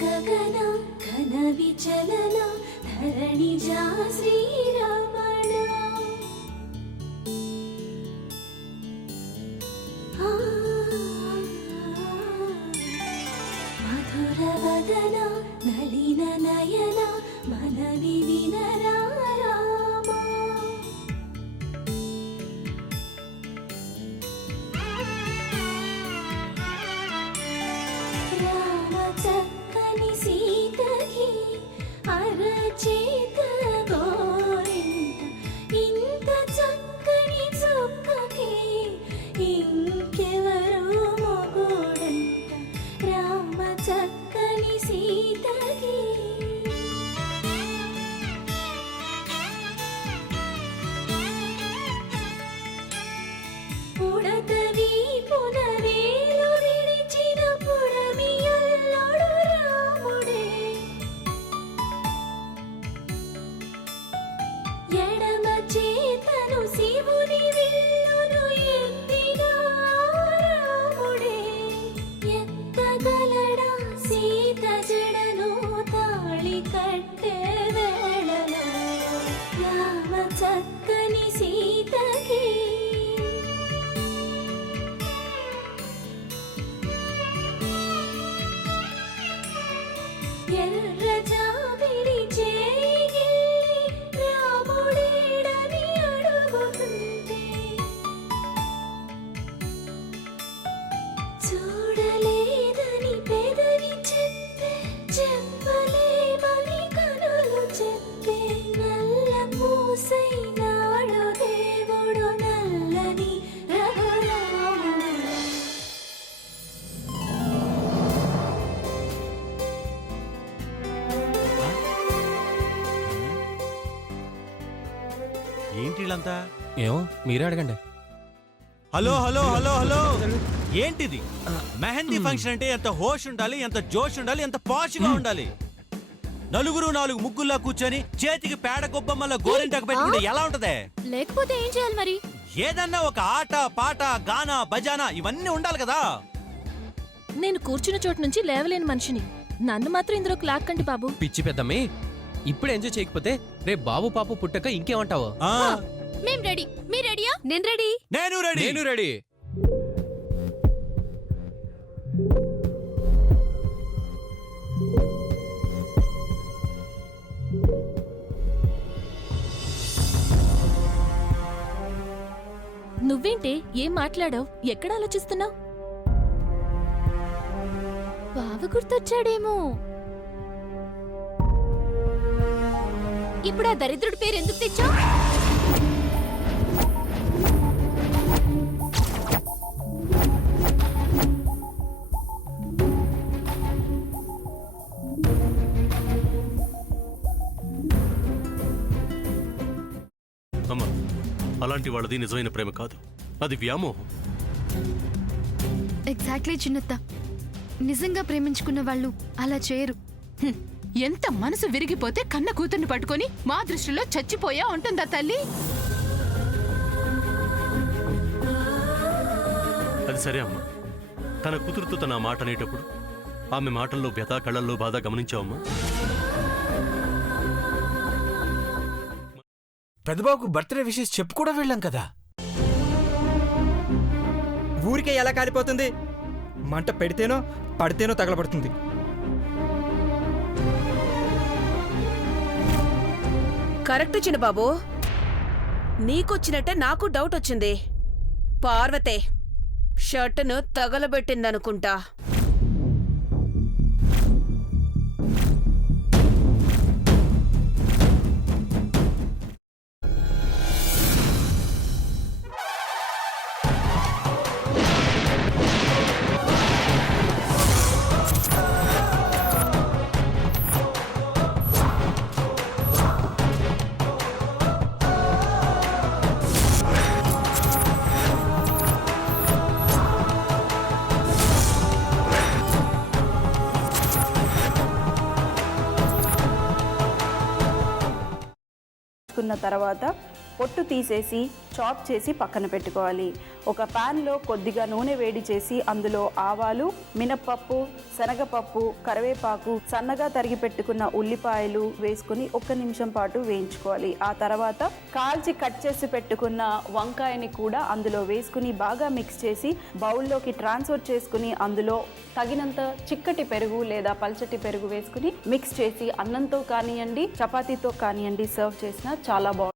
గగన ఘన విచలన ధరణిజా శ్రీరమణ మధుర వదన నళిన నయన మనవి వినరా చక్కని సీతకి అరచేత గోరింట ఇంత చక్కని చుక్కకి ఇంకెవరు మొగుడంట రామ చక్కని సీతకి పుడతవి పునవేలు విడిచిన పుడమియల్లోడు రాముడే ఎడమ చేతను శివుని విల్లును ఎత్తిన రాముడే ఎత్తగలడా సీత జడను తాళి కట్టే వేళలో రామ చక్కని సీతకి ఎర్ర జాబిలి చేయి రాముడేడని అడుగుతుంటే చూడలేదని పెదవి చెప్పే చెప్పలేమని కనులు చెప్పే నల్ల పూసైనాడు దేవుడు నల్లని రఘురాముడు ఏంటి వీళ్ళంతా? ఏమో మీరే అడగండి. హలో హలో హలో హలో ఏంటిది? మెహందీ ఫంక్షన్ అంటే ఎంత హోష్ ఉండాలి, ఎంత జోష్ ఉండాలి, ఎంత పాష్ గా ఉండాలి. నలుగురు నాలుగు ముగ్గుల్లా కూర్చొని చేతికి పేడ గొబ్బమ్మల గోరింటాకు పెట్టుకుంటే ఎలా ఉంటదే? లేకపోతే ఏం చేయాలి మరి? ఏదన్నా ఒక ఆట పాట గానా బజానా ఇవన్నీ ఉండాలి కదా. నేను కూర్చున్న చోటు నుంచి లేవలేని మనిషిని, నన్ను మాత్రం ఇందులో లాక్కండి బాబు. పిచ్చి పెద్దమ్మి, ఇప్పుడు ఎంజాయ్ చేయకపోతే రేపు బాబు పాపు పుట్టక ఇంకేమంటావు? మేం రెడీ, మీ రెడీయా? నేను రెడీ. నేను రెడీ. నేను రెడీ. నువ్వేంటే ఏం మాట్లాడావు? ఎక్కడ ఆలోచిస్తున్నావు? బావ గుర్తొచ్చాడేమో. ఇప్పుడు ఆ దరిద్రుడి పేరు ఎందుకు తెచ్చా? అమ్మా, అలాంటి వాళ్ళది నిజమైన ప్రేమ కాదు, అది వ్యామోహం. ఎగ్జాక్ట్లీ చిన్నత్త, నిజంగా ప్రేమించుకున్న వాళ్ళు అలా చేయరు. ఎంత మనసు విరిగిపోతే కన్న కూతుర్ని పట్టుకొని మా దృష్టిలో చచ్చిపోయా ఉంటుందా తల్లి? అది సరే అమ్మా, తన కూతురుతో తన మాట అనేటప్పుడు ఆమె మాటల్లో వ్యథ, కళ్ళల్లో బాధ గమనించావమ్మా? పెద్దబాబుకు బర్త్డే విషెస్ చెప్పు కూడా వెళ్ళాం కదా. ఊరికే ఎలా కాలిపోతుంది? మంట పెడితేనో పడితేనో తగలబడుతుంది. కరెక్ట్ చిన్నబాబు, నీకొచ్చినట్టే నాకు డౌట్ వచ్చింది. పార్వతే షర్టును తగలబెట్టిందనుకుంటా. తర్వాత పొట్టు తీసేసి చాప్ చేసి పక్కన పెట్టుకోవాలి. ఒక ప్యాన్లో కొద్దిగా నూనె వేడి చేసి అందులో ఆవాలు, మినప్పప్పు, శనగపప్పు, కరివేపాకు, సన్నగా తరిగి పెట్టుకున్న ఉల్లిపాయలు వేసుకుని 1 నిమిషం పాటు వేయించుకోవాలి. ఆ తర్వాత కాల్చి కట్ చేసి పెట్టుకున్న వంకాయని కూడా అందులో వేసుకుని బాగా మిక్స్ చేసి బౌల్లోకి ట్రాన్స్ఫర్ చేసుకుని అందులో తగినంత చిక్కటి పెరుగు లేదా పల్చటి పెరుగు వేసుకుని మిక్స్ చేసి అన్నంతో కానివ్వండి, చపాతీతో కానివ్వండి సర్వ్ చేసినా చాలా బాగుంటుంది.